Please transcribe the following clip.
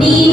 need